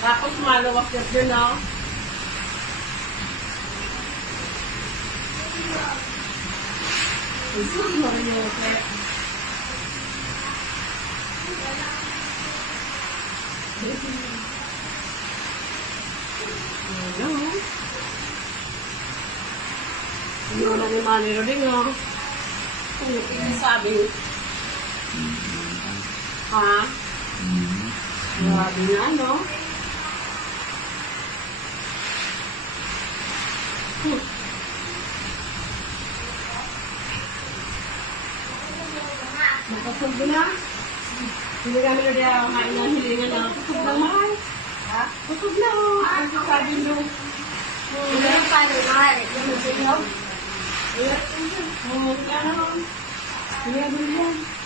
Tapos malawak yun dun, no? Jesus, Mariote. Ano? Ano na ni Manny Roding, no? Ano sabi? Ha? Grabe na, no? Hmm. Nakasugbo na? Hindi kami na diya kain ng hilingan na kusog na mahal. Ha? Kusog na, oh. Ang sasabi nyo. Wala yung paano, mahal. Yan ang sinyo. Ayan. Oh, kaya na, oh. Ayan, ayan.